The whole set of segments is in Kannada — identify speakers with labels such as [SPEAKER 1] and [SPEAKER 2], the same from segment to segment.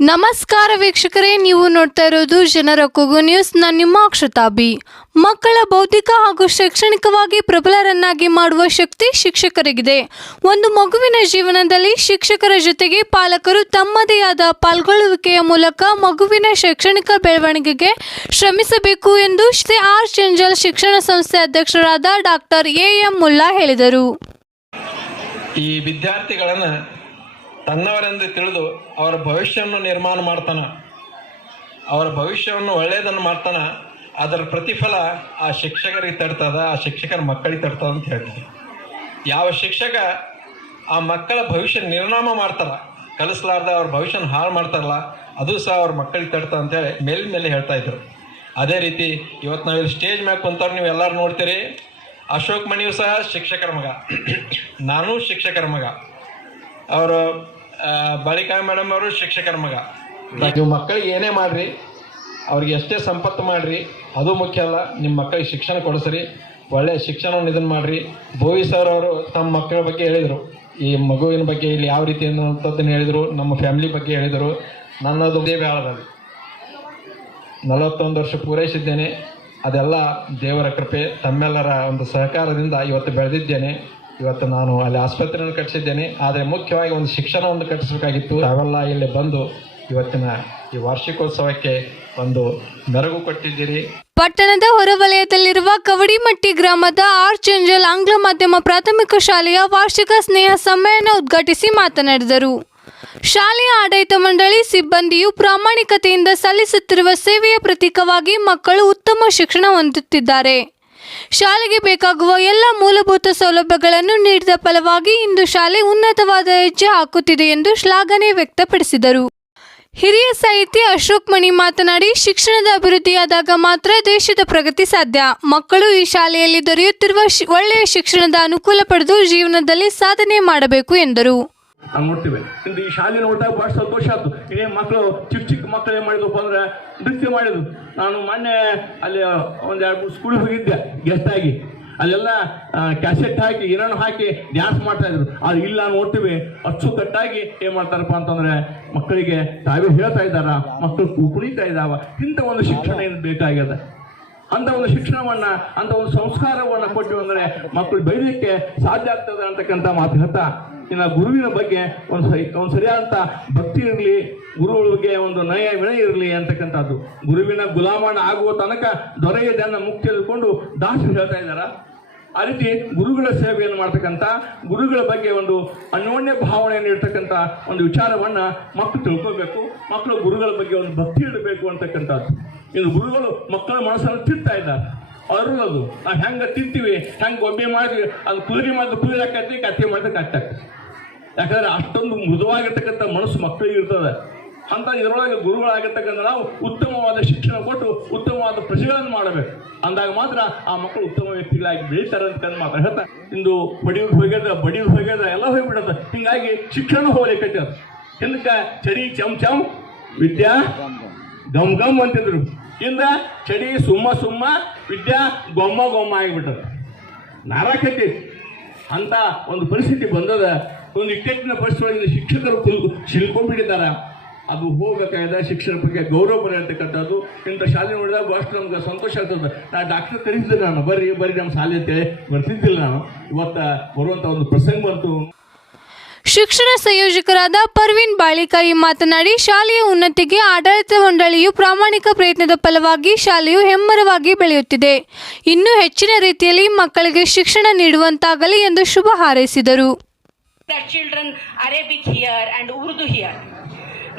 [SPEAKER 1] ನಮಸ್ಕಾರ ವೀಕ್ಷಕರೇ, ನೀವು ನೋಡ್ತಾ ಇರೋದು ಜನರ ಕೂಗು ನ್ಯೂಸ್. ನಾನು ನಿಮ್ಮ ಅಕ್ಷತಾಬಿ. ಮಕ್ಕಳ ಬೌದ್ಧಿಕ ಹಾಗೂ ಶೈಕ್ಷಣಿಕವಾಗಿ ಪ್ರಬಲರನ್ನಾಗಿ ಮಾಡುವ ಶಕ್ತಿ ಶಿಕ್ಷಕರಿಗಿದೆ. ಒಂದು ಮಗುವಿನ ಜೀವನದಲ್ಲಿ ಶಿಕ್ಷಕರ ಜೊತೆಗೆ ಪಾಲಕರು ತಮ್ಮದೇ ಆದ ಪಾಲ್ಗೊಳ್ಳುವಿಕೆಯ ಮೂಲಕ ಮಗುವಿನ ಶೈಕ್ಷಣಿಕ ಬೆಳವಣಿಗೆಗೆ ಶ್ರಮಿಸಬೇಕು ಎಂದು ಶ್ರೀ ಆರ್ ಚಂಜಲ್ ಶಿಕ್ಷಣ ಸಂಸ್ಥೆ ಅಧ್ಯಕ್ಷರಾದ ಡಾಕ್ಟರ್ ಎ ಎಂ ಮುಲ್ಲಾ ಹೇಳಿದರು.
[SPEAKER 2] ಈ ವಿದ್ಯಾರ್ಥಿಗಳನ್ನು ತನ್ನವರೆಂದು ತಿಳಿದು ಅವರ ಭವಿಷ್ಯವನ್ನು ನಿರ್ಮಾಣ ಮಾಡ್ತಾನ. ಅವರ ಭವಿಷ್ಯವನ್ನು ಒಳ್ಳೆಯದನ್ನು ಮಾಡ್ತಾನ. ಅದರ ಪ್ರತಿಫಲ ಆ ಶಿಕ್ಷಕರಿಗೆ ತಡ್ತದ ಆ ಶಿಕ್ಷಕರ ಮಕ್ಕಳಿಗೆ ತಡ್ತದ ಅಂತ ಹೇಳ್ತೀನಿ. ಯಾವ ಶಿಕ್ಷಕ ಆ ಮಕ್ಕಳ ಭವಿಷ್ಯ ನಿರ್ನಾಮ ಮಾಡ್ತಾರ, ಕಲಿಸ್ಲಾರ್ದ ಅವ್ರ ಭವಿಷ್ಯನ ಹಾಳು ಮಾಡ್ತಾರಲ್ಲ, ಅದು ಸಹ ಅವ್ರ ಮಕ್ಕಳಿಗೆ ತಡ್ತದ ಅಂತೇಳಿ ಮೇಲಿನ ಮೇಲೆ ಹೇಳ್ತಾ ಇದ್ರು. ಅದೇ ರೀತಿ ಇವತ್ತು ನಾವಿಲ್ಲಿ ಸ್ಟೇಜ್ ಮ್ಯಾಗ ಕುಂತವ್ರು ನೀವು ಎಲ್ಲರೂ ನೋಡ್ತೀರಿ. ಅಶೋಕ್ ಮಣಿಯು ಸಹ ಶಿಕ್ಷಕರ ಮಗ. ನಾನು ಶಿಕ್ಷಕರ ಮಗ. ಅವರು ಬಳಿಕ ಮೇಡಮ್ ಅವರು ಶಿಕ್ಷಕರ ಮಗ. ನೀವು ಮಕ್ಕಳಿಗೆ ಏನೇ ಮಾಡ್ರಿ, ಅವ್ರಿಗೆ ಎಷ್ಟೇ ಸಂಪತ್ತು ಮಾಡ್ರಿ, ಅದು ಮುಖ್ಯ ಅಲ್ಲ, ನಿಮ್ಮ ಮಕ್ಕಳಿಗೆ ಶಿಕ್ಷಣ ಕೊಡಿಸ್ರಿ, ಒಳ್ಳೆ ಶಿಕ್ಷಣವನ್ನು ಇದನ್ನ ಮಾಡ್ರಿ. ಭೋವಿ ಸರ್ ಅವರು ತಮ್ಮ ಮಕ್ಕಳ ಬಗ್ಗೆ ಹೇಳಿದರು. ಈ ಮಗುವಿನ ಬಗ್ಗೆ ಇಲ್ಲಿ ಯಾವ ರೀತಿ ಅನ್ನುವಂಥದ್ದನ್ನು ಹೇಳಿದರು, ನಮ್ಮ ಫ್ಯಾಮಿಲಿ ಬಗ್ಗೆ ಹೇಳಿದರು. ನನ್ನದು ಬೇಳದಲ್ಲಿ ನಲವತ್ತೊಂದು ವರ್ಷ ಪೂರೈಸಿದ್ದೇನೆ. ಅದೆಲ್ಲ ದೇವರ ಕೃಪೆ, ತಮ್ಮೆಲ್ಲರ ಒಂದು ಸಹಕಾರದಿಂದ ಇವತ್ತು ಬೆಳೆದಿದ್ದೇನೆ. ಇವತ್ತು ನಾನು ಅಲ್ಲಿ ಆಸ್ಪತ್ರೆಯನ್ನು ಕಟ್ಟಿಸಿದ್ದೇನೆ. ಆದರೆ ಮುಖ್ಯವಾಗಿ ಒಂದು ಶಿಕ್ಷಣವನ್ನು ಕಟ್ಟಿಸಬೇಕಾಗಿತ್ತು. ಅವೆಲ್ಲ ಇಲ್ಲಿ ಬಂದು ಇವತ್ತಿನ ಈ ವಾರ್ಷಿಕೋತ್ಸವಕ್ಕೆ ಒಂದು ಮೆರಗು ಕೊಟ್ಟಿದ್ದೀರಿ.
[SPEAKER 1] ಪಟ್ಟಣದ ಹೊರವಲಯದಲ್ಲಿರುವ ಕವಡಿಮಟ್ಟಿ ಗ್ರಾಮದ ಆರ್ಚ್ ಏಂಜಲ್ ಆಂಗ್ಲ ಮಾಧ್ಯಮ ಪ್ರಾಥಮಿಕ ಶಾಲೆಯ ವಾರ್ಷಿಕ ಸ್ನೇಹ ಸಮ್ಮೇಳನ ಉದ್ಘಾಟಿಸಿ ಮಾತನಾಡಿದರು. ಶಾಲೆಯ ಆಡಳಿತ ಮಂಡಳಿ ಸಿಬ್ಬಂದಿಯು ಪ್ರಾಮಾಣಿಕತೆಯಿಂದ ಸಲ್ಲಿಸುತ್ತಿರುವ ಸೇವೆಯ ಪ್ರತೀಕವಾಗಿ ಮಕ್ಕಳು ಉತ್ತಮ ಶಿಕ್ಷಣ ಹೊಂದುತ್ತಿದ್ದಾರೆ. ಶಾಲೆಗೆ ಬೇಕಾಗುವ ಎಲ್ಲ ಮೂಲಭೂತ ಸೌಲಭ್ಯಗಳನ್ನು ನೀಡಿದ ಫಲವಾಗಿ ಇಂದು ಶಾಲೆ ಉನ್ನತವಾದ ಹೆಜ್ಜೆ ಹಾಕುತ್ತಿದೆ ಎಂದು ಶ್ಲಾಘನೆ ವ್ಯಕ್ತಪಡಿಸಿದರು. ಹಿರಿಯ ಸಾಹಿತಿ ಅಶೋಕ್ ಮಣಿ ಮಾತನಾಡಿ, ಶಿಕ್ಷಣದ ಅಭಿವೃದ್ಧಿಯಾದಾಗ ಮಾತ್ರ ದೇಶದ ಪ್ರಗತಿ ಸಾಧ್ಯ. ಮಕ್ಕಳು ಈ ಶಾಲೆಯಲ್ಲಿ ದೊರೆಯುತ್ತಿರುವ ಒಳ್ಳೆಯ ಶಿಕ್ಷಣದ ಅನುಕೂಲ ಪಡೆದು ಜೀವನದಲ್ಲಿ ಸಾಧನೆ ಮಾಡಬೇಕು ಎಂದರು.
[SPEAKER 3] ನಾವು ನೋಡ್ತೀವಿ ಇಂದು ಈ ಶಾಲೆ ನೋಡಿದಾಗ ಭಾಳ ಸಂತೋಷ ಆಯ್ತು. ಇನ್ನೇನು ಮಕ್ಕಳು ಚಿಕ್ಕ ಚಿಕ್ಕ ಮಕ್ಕಳು ಏನು ಮಾಡಿದ್ವಪ್ಪ ಅಂದ್ರೆ, ನೃತ್ಯ ಮಾಡಿದ್ರು. ನಾನು ಮೊನ್ನೆ ಅಲ್ಲಿ ಒಂದು ಎರಡು ಮೂರು ಸ್ಕೂಲಿಗೆ ಹೋಗಿದ್ದೆ ಗೆಸ್ಟ್ ಆಗಿ. ಅಲ್ಲೆಲ್ಲ ಕ್ಯಾಸೆಟ್ ಹಾಕಿ ಏನೇನು ಹಾಕಿ ಡ್ಯಾನ್ಸ್ ಮಾಡ್ತಾ ಇದ್ರು. ಅದು ಇಲ್ಲ ನೋಡ್ತೀವಿ ಅಚ್ಚುಕಟ್ಟಾಗಿ ಏನು ಮಾಡ್ತಾರಪ್ಪ ಅಂತಂದ್ರೆ, ಮಕ್ಕಳಿಗೆ ತಾವೇ ಹೇಳ್ತಾ ಇದ್ದಾರ? ಮಕ್ಕಳು ಕುಣಿತಾ ಇದ್ದಾವ? ಇಂಥ ಒಂದು ಶಿಕ್ಷಣ ಏನು ಬೇಕಾಗ್ಯದ? ಅಂತ ಒಂದು ಶಿಕ್ಷಣವನ್ನ ಅಂತ ಒಂದು ಸಂಸ್ಕಾರವನ್ನ ಕೊಟ್ಟು ಅಂದ್ರೆ ಮಕ್ಕಳು ಬೈಲಿಕ್ಕೆ ಸಾಧ್ಯ ಆಗ್ತದೆ ಅಂತಕ್ಕಂಥ ಮಾತು ಹೇಳ್ತಾ ಇನ್ನು ಗುರುವಿನ ಬಗ್ಗೆ ಒಂದು ಸರಿ ಒಂದು ಸರಿಯಾದಂಥ ಭಕ್ತಿ ಇರಲಿ ಗುರುಗಳಿಗೆ ಒಂದು ನಯ ವಿನಯ ಇರಲಿ ಅಂತಕ್ಕಂಥದ್ದು. ಗುರುವಿನ ಗುಲಾಮನ ಆಗುವ ತನಕ ದೊರೆಯದನ್ನ ಮುಕ್ತಿ ತೆಗೆದುಕೊಂಡು ದಾಸರು ಹೇಳ್ತಾ ಇದ್ದಾರ? ಆ ರೀತಿ ಗುರುಗಳ ಸೇವೆಯನ್ನು ಮಾಡ್ತಕ್ಕಂಥ, ಗುರುಗಳ ಬಗ್ಗೆ ಒಂದು ಅನ್ಯೋನ್ಯ ಭಾವನೆಯನ್ನು ಇರ್ತಕ್ಕಂಥ ಒಂದು ವಿಚಾರವನ್ನು ಮಕ್ಕಳು ತಿಳ್ಕೊಬೇಕು. ಮಕ್ಕಳು ಗುರುಗಳ ಬಗ್ಗೆ ಒಂದು ಭಕ್ತಿ ಇಡಬೇಕು ಅಂತಕ್ಕಂಥದ್ದು. ಇನ್ನು ಗುರುಗಳು ಮಕ್ಕಳ ಮನಸ್ಸನ್ನು ತಿರ್ತಾ ಇದ್ದಾರೆ. ಅರುಳದು ನಾವು ಹೆಂಗೆ ತಿಂತೀವಿ, ಹೆಂಗೆ ಗೊಂಬೆ ಮಾಡಿ ಅದು ಕುದುರೆ ಮಾಡಿದ್ರೆ ಕುದುರೆ ಹಾಕತ್ತಿ, ಕತ್ತಿ ಮಾಡಿದ್ರೆ ಕತ್ತೆ. ಯಾಕಂದ್ರೆ ಅಷ್ಟೊಂದು ಮೃದುವಾಗಿರ್ತಕ್ಕಂಥ ಮನಸ್ಸು ಮಕ್ಕಳಿಗೆ ಇರ್ತದೆ. ಅಂತ ಇದರೊಳಗೆ ಗುರುಗಳಾಗಿರ್ತಕ್ಕಂಥ ನಾವು ಉತ್ತಮವಾದ ಶಿಕ್ಷಣ ಕೊಟ್ಟು ಉತ್ತಮವಾದ ಪ್ರಜೆಗಳನ್ನು ಮಾಡಬೇಕು. ಅಂದಾಗ ಮಾತ್ರ ಆ ಮಕ್ಕಳು ಉತ್ತಮ ವ್ಯಕ್ತಿಗಳಾಗಿ ಬೆಳೀತಾರೆ ಅಂತ ಮಾತ್ರ ಹೇಳ್ತಾ. ಇಂದು ಬಡಿಯೂರು ಹೋಗ್ಯದ ಬಡಿಯೂರು ಹೋಗ್ಯದ, ಎಲ್ಲ ಹೋಗ್ಬಿಡತ್ತ. ಹಿಂಗಾಗಿ ಶಿಕ್ಷಣ ಹೋಗ್ಲಿಕ್ಕೆ ಹಿಂದಕ್ಕೆ ಚರಿ ಚಮ್ ಚಮ್, ವಿದ್ಯಾ ಗಮ್ ಗಮ್ ಅಂತಿದ್ರು. ಇಂದ ಚಡಿ ಸುಮ್ಮ ಸುಮ್ಮ ವಿದ್ಯಾ ಗೊಮ್ಮ ಗೊಮ್ಮ ಆಗಿಬಿಟ್ಟದ. ನಾರಾಕತಿ ಅಂತ ಒಂದು ಪರಿಸ್ಥಿತಿ ಬಂದದ. ಒಂದು ಇಕ್ಕಟ್ಟಿನ ಪರಿಸ್ಥಿತಿ ಶಿಕ್ಷಕರು ಕುಲ್ ಅದು ಹೋಗಬೇಕಾದ ಶಿಕ್ಷಣ ಬಗ್ಗೆ ಗೌರವ ಬರೆಯತಕ್ಕಂಥದ್ದು ಇಂಥ ಶಾಲೆ ನೋಡಿದಾಗ ಅಷ್ಟು ನಮ್ಗೆ ಸಂತೋಷ ಆಗ್ತದೆ. ನಾ ಡಾಕ್ಟರ್ ಕರೀತಿದ್ದೆ ನಾನು. ಬರ್ರಿ ಬರ್ರಿ ನಮ್ಮ ಶಾಲೆ ಅಂತೇಳಿ ಬರ್ತಿದ್ದಿಲ್ಲ ನಾನು. ಇವತ್ತು ಬರುವಂಥ ಒಂದು ಪ್ರಸಂಗ ಬಂತು.
[SPEAKER 1] ಶಿಕ್ಷಣ ಸಂಯೋಜಕರಾದ ಪರ್ವೀನ್ ಬಾಳಿಕಾಯಿ ಮಾತನಾಡಿ, ಶಾಲೆಯ ಉನ್ನತಿಗೆ ಆಡಳಿತ ಮಂಡಳಿಯು ಪ್ರಾಮಾಣಿಕ ಪ್ರಯತ್ನದ ಫಲವಾಗಿ ಶಾಲೆಯು ಹೆಮ್ಮರವಾಗಿ ಬೆಳೆಯುತ್ತಿದೆ. ಇನ್ನೂ ಹೆಚ್ಚಿನ ರೀತಿಯಲ್ಲಿ ಮಕ್ಕಳಿಗೆ ಶಿಕ್ಷಣ ನೀಡುವಂತಾಗಲಿ ಎಂದು ಶುಭ ಹಾರೈಸಿದರು.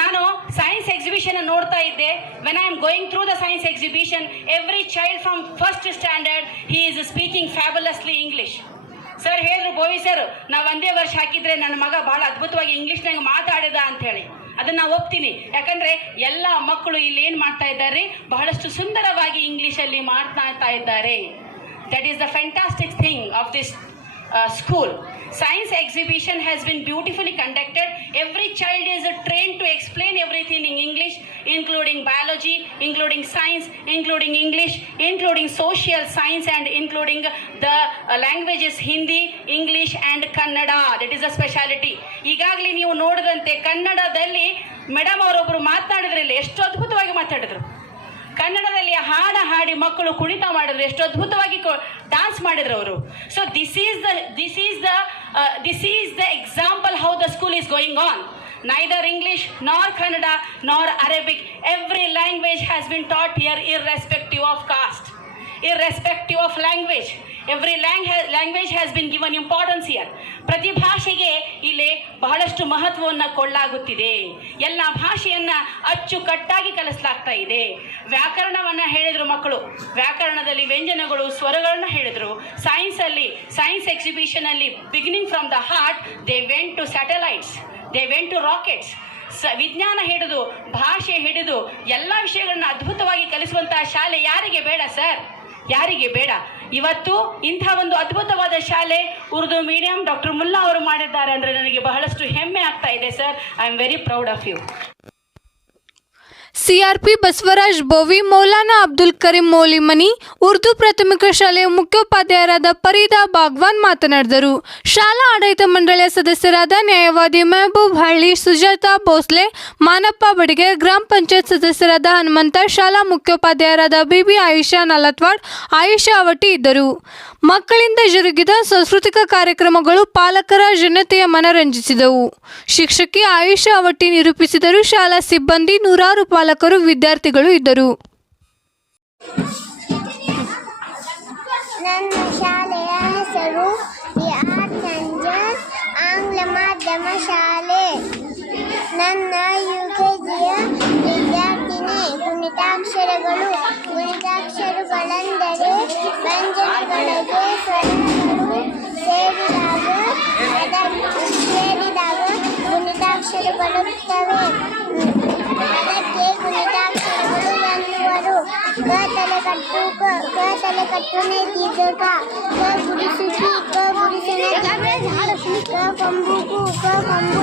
[SPEAKER 4] ನಾನು ಸೈನ್ಸ್ ಎಕ್ಸಿಬಿಷನ್ ನೋಡ್ತಾ ಇದ್ದೆ. When I am going through the science exhibition every child from first standard he is speaking fabulously English sir ಹೇಳಿದ್ರು ಬೋವಿ ಸರ್ ನಾವು ಒಂದೇ ವರ್ಷ ಹಾಕಿದ್ರೆ ನನ್ನ ಮಗ ಬಹಳ ಅದ್ಭುತವಾಗಿ ಇಂಗ್ಲಿಷ್ನಾಗ ಮಾತಾಡಿದ ಅಂತ ಹೇಳಿ ಅದನ್ನ ನಾವು ಒಪ್ತೀನಿ. ಯಾಕಂದ್ರೆ ಎಲ್ಲ ಮಕ್ಕಳು ಇಲ್ಲಿ ಏನು ಮಾಡ್ತಾ ಇದ್ದಾರೆ? ಬಹಳಷ್ಟು ಸುಂದರವಾಗಿ ಇಂಗ್ಲಿಷಲ್ಲಿ ಮಾತನಾಡ್ತಾ ಇದ್ದಾರೆ. That is the fantastic thing of this school science exhibition has been beautifully conducted every child is train to to biology including science including English including social science and including the languages Hindi English and Kannada that is a speciality ಈಗಾಗಲೇ ನೀವು ನೋಡಿದಂತೆ ಕನ್ನಡದಲ್ಲಿ ಮೇಡಮ್ ಅವರೊಬ್ಬರು ಮಾತನಾಡಿದ್ರಲ್ಲಿ ಎಷ್ಟು ಅದ್ಭುತವಾಗಿ ಮಾತಾಡಿದ್ರು. ಕನ್ನಡದಲ್ಲಿ ಹಾಡ ಹಾಡಿ ಮಕ್ಕಳು ಕುಣಿತ ಮಾಡಿದ್ರು. ಎಷ್ಟು ಅದ್ಭುತವಾಗಿ ಡಾನ್ಸ್ ಮಾಡಿದ್ರು ಅವರು. So this is the this is the this is the example how the school is going on neither English nor Kannada nor Arabic every language has been taught here, irrespective of caste irrespective of language. Every lang language has been given importance here ಪ್ರತಿ ಭಾಷೆಗೆ ಇಲ್ಲಿ ಬಹಳಷ್ಟು ಮಹತ್ವವನ್ನು ಕೊಳ್ಳಾಗುತ್ತಿದೆ. ಎಲ್ಲ ಭಾಷೆಯನ್ನ ಅಚ್ಚುಕಟ್ಟಾಗಿ ಕಲಿಸಲಾಗ್ತಾ ಇದೆ. ವ್ಯಾಕರಣವನ್ನು ಹೇಳಿದ್ರು ಮಕ್ಕಳು, ವ್ಯಾಕರಣದಲ್ಲಿ ವ್ಯಂಜನಗಳು, ಸ್ವರಗಳನ್ನ ಹೇಳಿದ್ರು. ಸೈನ್ಸಲ್ಲಿ science ಎಕ್ಸಿಬಿಷನಲ್ಲಿ beginning from the heart they went to satellites they went to rockets ಸ, ವಿಜ್ಞಾನ ಹಿಡಿದು, ಭಾಷೆ ಹಿಡಿದು, ಎಲ್ಲ ವಿಷಯಗಳನ್ನು ಅದ್ಭುತವಾಗಿ ಕಲಿಸುವಂತಹ ಶಾಲೆ ಯಾರಿಗೆ ಬೇಡ ಸರ್ ಯಾರಿಗೆ ಬೇಡ? ಇವತ್ತು ಇಂಥ ಒಂದು ಅದ್ಭುತವಾದ ಶಾಲೆ ಉರ್ದು ಮೀಡಿಯಂ ಡಾಕ್ಟರ್ ಮುಲ್ಲಾ ಅವರು ಮಾಡಿದ್ದಾರೆ ಅಂದರೆ ನನಗೆ ಬಹಳಷ್ಟು ಹೆಮ್ಮೆ ಆಗ್ತಾ ಇದೆ sir I am very proud of you
[SPEAKER 1] CRP Basavaraj Bovi Maulana Abdul Kareem Moulimani, Urdu ಪ್ರಾಥಮಿಕ ಶಾಲೆಯ ಮುಖ್ಯೋಪಾಧ್ಯಾಯರಾದ ಫರೀದಾ ಬಾಗ್ವಾನ್ ಮಾತನಾಡಿದರು. ಶಾಲಾ ಆಡಳಿತ ಮಂಡಳಿಯ ಸದಸ್ಯರಾದ ನ್ಯಾಯವಾದಿ ಮೆಹಬೂಬ್ ಹಳ್ಳಿ ಸುಜಾತಾ ಭೋಸ್ಲೆ, ಮಾನಪ್ಪ ಬಡಿಗೆ ಗ್ರಾಮ ಪಂಚಾಯತ್ ಸದಸ್ಯರಾದ ಹನುಮಂತ, ಶಾಲಾ ಮುಖ್ಯೋಪಾಧ್ಯಾಯರಾದ ಬಿಬಿ ಆಯಿಷಾ ನಲತ್ವಾಡ್, ಆಯಿಷಾ ಅವಟಿ ಇದ್ದರು. ಮಕ್ಕಳಿಂದ ಜರುಗಿದ ಸಾಂಸ್ಕೃತಿಕ ಕಾರ್ಯಕ್ರಮಗಳು ಪಾಲಕರ ಜನತೆಯ ಮನರಂಜಿಸಿದವು ಶಿಕ್ಷಕಿ ಆಯುಷಾ ಅವಟ್ಟಿ ನಿರೂಪಿಸಿದರು. ಶಾಲಾ ಸಿಬ್ಬಂದಿ ನೂರಾರು ಪಾಲಕರು, ವಿದ್ಯಾರ್ಥಿಗಳು ಇದ್ದರು.
[SPEAKER 5] ನನ್ನ ಗುಣಿತಾಕ್ಷರಗಳೆಂದರೆ ವ್ಯಂಜನಗಳಿಗೆ ಸ್ವರಗಳು ಸೇರಿದಾಗ ಅದಕ್ಕೆ ಸೇರಿದಾಗ ಗುಣಿತಾಕ್ಷರಗಳುತ್ತವೆ ಅದಕ್ಕೆ ಗುಣಿತಾಕ್ಷರಗಳು ಎನ್ನುವರು ಕ ತಲೆಕಟ್ಟು ಕ ಕ ತಲೆಕಟ್ಟುನೆ ದೀರ್ಘ ಕ ಗುಡಿಸುತಿ ಕ ಗುಡಿಸನ ಕ ಕೊಂಬುಕು ಕ ಕೊಂಬುನ